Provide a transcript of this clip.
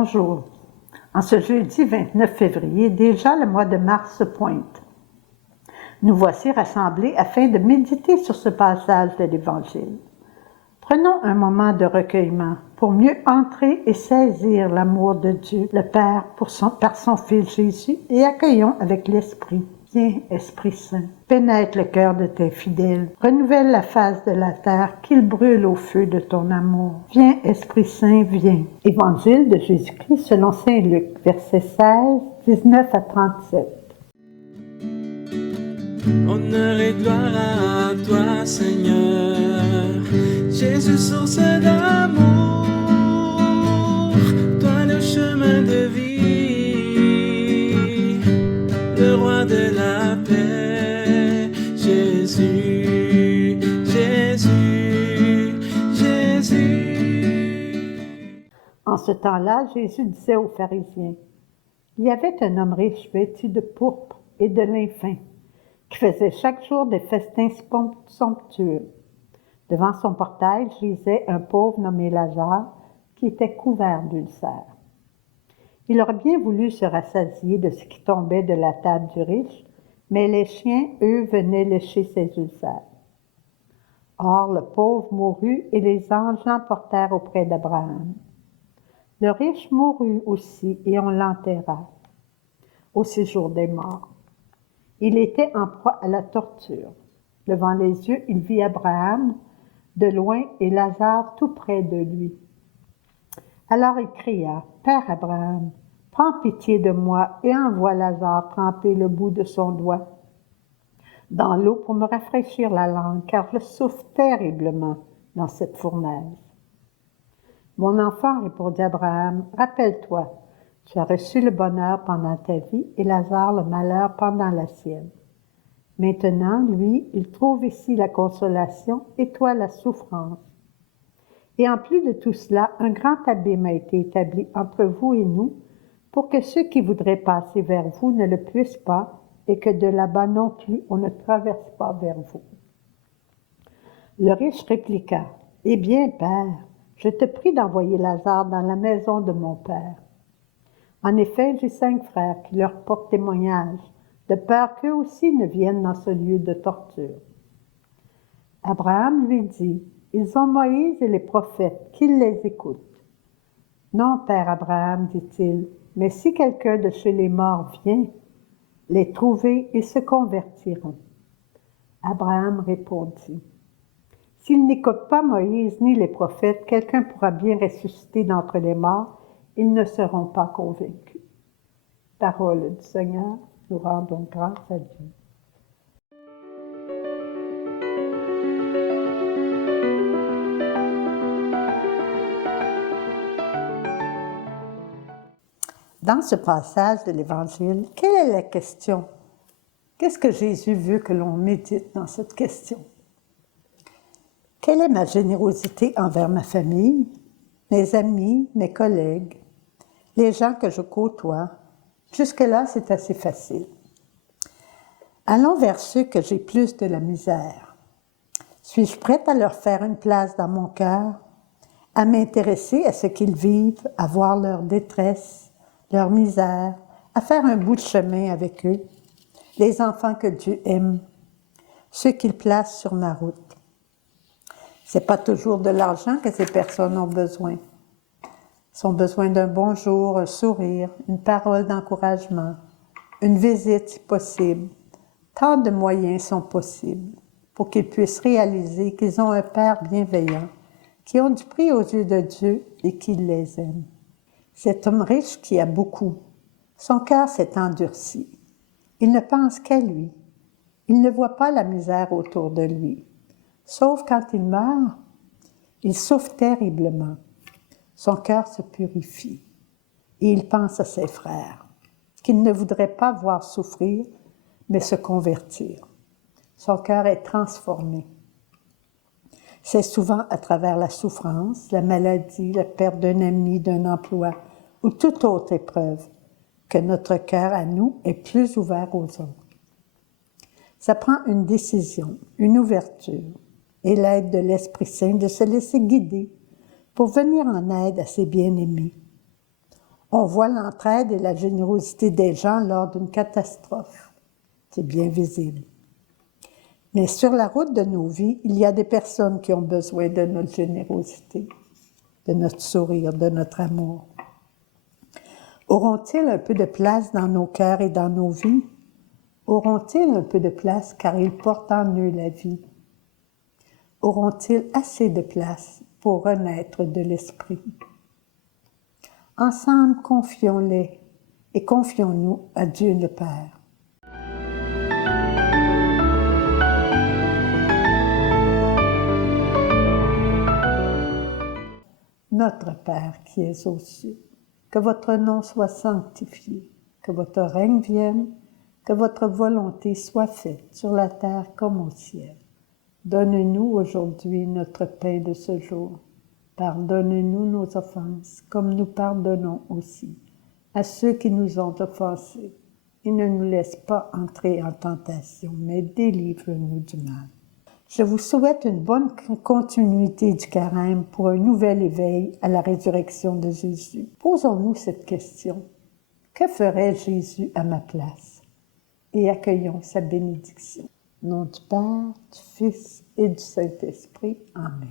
Bonjour. En ce jeudi 29 février, déjà le mois de mars se pointe. Nous voici rassemblés afin de méditer sur ce passage de l'Évangile. Prenons un moment de recueillement pour mieux entrer et saisir l'amour de Dieu, le Père, par son Fils Jésus, et accueillons avec l'Esprit. Viens, Esprit Saint, pénètre le cœur de tes fidèles, renouvelle la face de la terre, qu'il brûle au feu de ton amour. Viens, Esprit Saint, viens. Évangile de Jésus-Christ selon saint Luc, versets 16, 19 à 37. Honneur et gloire à toi, Seigneur, Jésus, source d'amour, toi le chemin de vie, le roi de la paix, Jésus, Jésus, Jésus. En ce temps-là, Jésus disait aux pharisiens, il y avait un homme riche vêtu de pourpre et de lin fin, qui faisait chaque jour des festins somptueux. Devant son portail gisait un pauvre nommé Lazare, qui était couvert d'ulcères. Il aurait bien voulu se rassasier de ce qui tombait de la table du riche, mais les chiens, eux, venaient lécher ses ulcères. Or, le pauvre mourut et les anges l'emportèrent auprès d'Abraham. Le riche mourut aussi et on l'enterra au séjour des morts. Il était en proie à la torture. Levant les yeux, il vit Abraham de loin et Lazare tout près de lui. Alors il cria, « Père Abraham, prends pitié de moi et envoie Lazare tremper le bout de son doigt dans l'eau pour me rafraîchir la langue, car je souffre terriblement dans cette fournaise. » « Mon enfant, répondit Abraham, rappelle-toi, tu as reçu le bonheur pendant ta vie et Lazare le malheur pendant la sienne. Maintenant, lui, il trouve ici la consolation et toi la souffrance. Et en plus de tout cela, un grand abîme a été établi entre vous et nous pour que ceux qui voudraient passer vers vous ne le puissent pas et que de là-bas non plus on ne traverse pas vers vous. » Le riche répliqua, « Eh bien, Père, je te prie d'envoyer Lazare dans la maison de mon père. En effet, j'ai 5 frères qui leur portent témoignage, de peur qu'eux aussi ne viennent dans ce lieu de torture. » Abraham lui dit, « Ils ont Moïse et les prophètes, qu'ils les écoutent. » « Non, Père Abraham, dit-il, mais si quelqu'un de chez les morts vient, les trouver et se convertiront. » Abraham répondit, « S'ils n'écoutent pas Moïse ni les prophètes, quelqu'un pourra bien ressusciter d'entre les morts, ils ne seront pas convaincus. » Parole du Seigneur, nous rendons grâce à Dieu. Dans ce passage de l'Évangile, quelle est la question? Qu'est-ce que Jésus veut que l'on médite dans cette question? Quelle est ma générosité envers ma famille, mes amis, mes collègues, les gens que je côtoie? Jusque-là, c'est assez facile. Allons vers ceux que j'ai plus de la misère. Suis-je prête à leur faire une place dans mon cœur, à m'intéresser à ce qu'ils vivent, à voir leur détresse, leur misère, à faire un bout de chemin avec eux, les enfants que Dieu aime, ceux qu'il place sur ma route? Ce n'est pas toujours de l'argent que ces personnes ont besoin. Elles ont besoin d'un bonjour, un sourire, une parole d'encouragement, une visite si possible. Tant de moyens sont possibles pour qu'ils puissent réaliser qu'ils ont un Père bienveillant, qui ont du prix aux yeux de Dieu et qui les aime. Cet homme riche qui a beaucoup, son cœur s'est endurci. Il ne pense qu'à lui. Il ne voit pas la misère autour de lui. Sauf quand il meurt, il souffre terriblement. Son cœur se purifie et il pense à ses frères, qu'il ne voudrait pas voir souffrir, mais se convertir. Son cœur est transformé. C'est souvent à travers la souffrance, la maladie, la perte d'un ami, d'un emploi ou toute autre épreuve que notre cœur à nous est plus ouvert aux autres. Ça prend une décision, une ouverture et l'aide de l'Esprit Saint de se laisser guider pour venir en aide à ses bien-aimés. On voit l'entraide et la générosité des gens lors d'une catastrophe. C'est bien visible. Mais sur la route de nos vies, il y a des personnes qui ont besoin de notre générosité, de notre sourire, de notre amour. Auront-ils un peu de place dans nos cœurs et dans nos vies? Auront-ils un peu de place car ils portent en eux la vie? Auront-ils assez de place pour renaître de l'esprit? Ensemble, confions-les et confions-nous à Dieu le Père. Notre Père qui es aux cieux, que votre nom soit sanctifié, que votre règne vienne, que votre volonté soit faite sur la terre comme au ciel. Donne-nous aujourd'hui notre pain de ce jour. Pardonne-nous nos offenses, comme nous pardonnons aussi à ceux qui nous ont offensés. Et ne nous laisse pas entrer en tentation, mais délivre-nous du mal. Je vous souhaite une bonne continuité du carême pour un nouvel éveil à la résurrection de Jésus. Posons-nous cette question. Que ferait Jésus à ma place? Et accueillons sa bénédiction. Au nom du Père, du Fils et du Saint-Esprit. Amen.